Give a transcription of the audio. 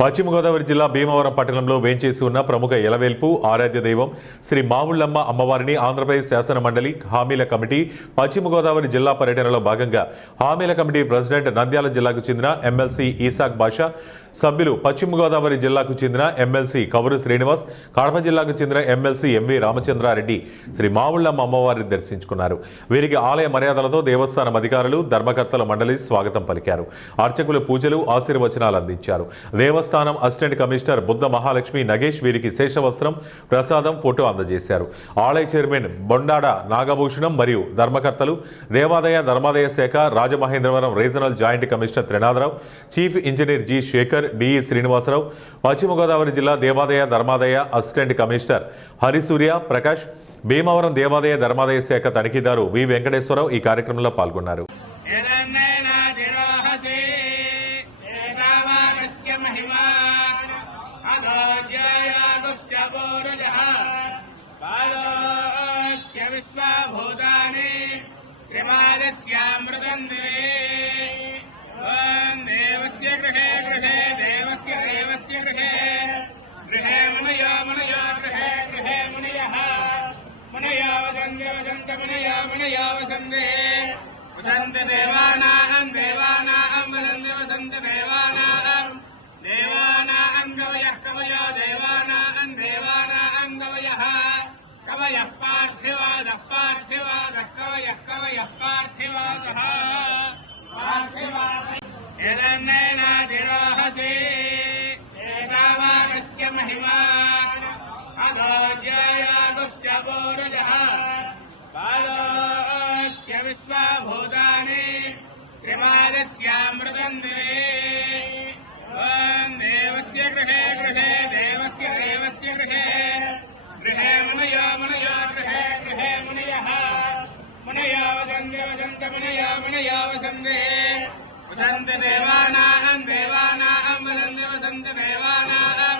పశ్చిమ గోదావరి జిల్లా భీమవరం పట్టణంలో వేంచేసి ఉన్న ప్రముఖ ఎలవేల్పు ఆరాధ్య దైవం శ్రీ మావుళ్ళమ్మ అమ్మవారిని ఆంధ్రప్రదేశ్ శాసన మండలి హామీల కమిటీ పశ్చిమ గోదావరి జిల్లా పర్యటనలో భాగంగా హామీల కమిటీ ప్రెసిడెంట్ నంద్యాల జిల్లాకు చెందిన ఎమ్మెల్సీ ఈసాక్ బాషా, సభ్యులు పశ్చిమ గోదావరి జిల్లాకు చెందిన ఎమ్మెల్సీ కవరు శ్రీనివాస్, కడప జిల్లాకు చెందిన ఎమ్మెల్సీ ఎంవి రామచంద్రారెడ్డి శ్రీ మావుళ్ళమ్మ అమ్మవారిని దర్శించుకున్నారు. వీరికి ఆలయ మర్యాదలతో దేవస్థానం అధికారులు, ధర్మకర్తల మండలి స్వాగతం పలికారు. అర్చకులు పూజలు, ఆశీర్వచనాలు అందించారు. దేవస్థానం అసిస్టెంట్ కమిషనర్ బుద్ధ మహాలక్ష్మి నగేష్ వీరికి శేషవస్త్రం, ప్రసాదం, ఫోటో అందజేశారు. ఆలయ చైర్మన్ బొండాడ నాగభూషణం మరియు ధర్మకర్తలు, దేవాదాయ ధర్మాదాయ శాఖ Rajamahendravaram regional joint commissioner Trinatharao, chief engineer G Shekhar, DE Srinivasarao, Paschima Godavari జిల్లా దేవాదాయ ధర్మాదాయ అసిస్టెంట్ కమిషనర్ హరిసూర్య ప్రకాష్, భీమవరం దేవాదాయ ధర్మాదాయ శాఖ తనిఖీదారు వి వెంకటేశ్వరరావు ఈ కార్యక్రమంలో పాల్గొన్నారు. वसंत देवानां देवानां वसंत वसंत देवानां देवानां कवयः कवयो देवानां देवानां कवयः कवयः पार्थिवादः पार्थिवादः कवयः कवयः पार्थिवादः पार्थिवादः यदन्नेनाधिरोहसि एतावानस्य महिमा अधोज्यायागुश्च पूर्वजः विश्वाभूतानि त्रिपादस्यामृतन्ते देवस्य गृहे गृहे देवस्य देवस्य गृहे गृहे मुनयो मुनयो गृहे गृहे मुनयः मुनयो वसन्त वसन्त मुनयो मुनयो वसन्ते वसन्त देवानां देवानां वसन्त वसन्त देवानां